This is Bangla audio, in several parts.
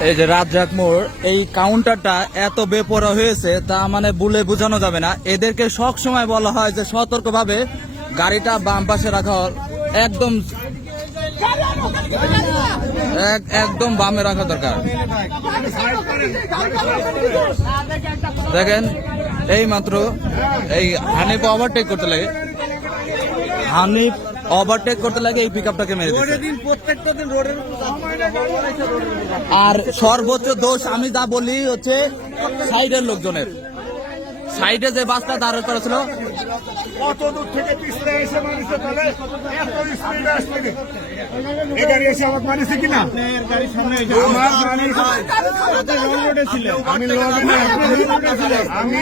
এই যে রাজ্জাক মোড়, এই কাউন্টারটা এত বেপরা হয়েছে, তা মানে বলে বোঝানো যাবে না এদেরকে সব সময় বলা হয় যে সতর্কভাবে গাড়িটা বাম পাশে রাখা। একদম এক- একদম বামে রাখা দরকার দেখেন এই মাত্র এই হানিফ ওভারটেক করতে লাগে হানিফ ওভারটেক করতে লাগে এই পিক আপটাকে মেরে আর সর্বোচ্চ দোষ আমি যা বলি হচ্ছে সাইডের লোকজনের। সাইডে যে বাসটা দাঁড় করা ছিল। কত দূর থেকে পিছলে এসে মারিছে তাহলে এত স্পিড আসছে এই গাড়ি এসে আমাকে মারিছে কিনা গাড়ির সামনে আমার গাড়ি ছিল আমি লগে না, আপনি লগে ছিলেন। আমি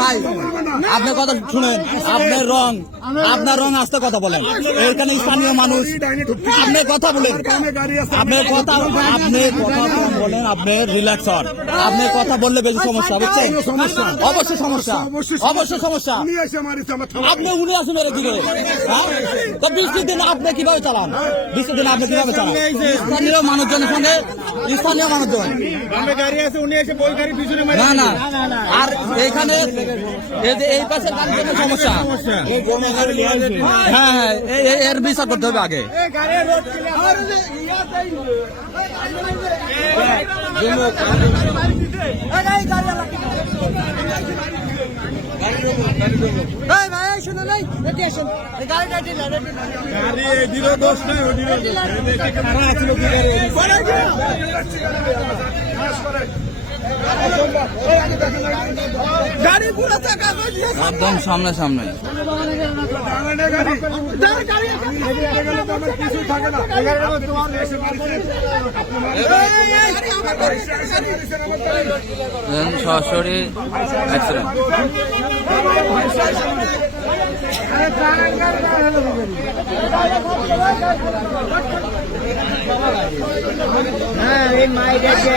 ভাই আপনার কথা শুনেন আপনার রং আপনার রং আসতে কথা বলেন। এইখানে স্থানীয় মানুষ আপনি কথা বলেন। আপনার কথা আপনি কথা বলেন আপনি রিল্যাক্স হন আপনি কথা বললে বেশি সমস্যা বুঝছেন? সমস্যা। অবশ্যই সমস্যা অবশ্যই সমস্যা। আপনি উনি আসুন মেরে দিকে হ্যাঁ? তো বৃষ্টির দিন আপনি কীভাবে চালান? বৃষ্টির দিন আপনি কীভাবে চালান? স্থানীয় মানুষজনের সঙ্গে স্থানীয় মানুষজন বামে গাড়ি আছে উনি এসে বই গাড়ি পিছনে মারি না না আর এখানে এই যে এই পাশে সমস্যা হ্যাঁ হ্যাঁ এর বিচার করতে হবে আগে গাড়ি একদম সামনে সামনে কিছু থাকে না। সরাসরি হ্যাঁ এই মাইক আছে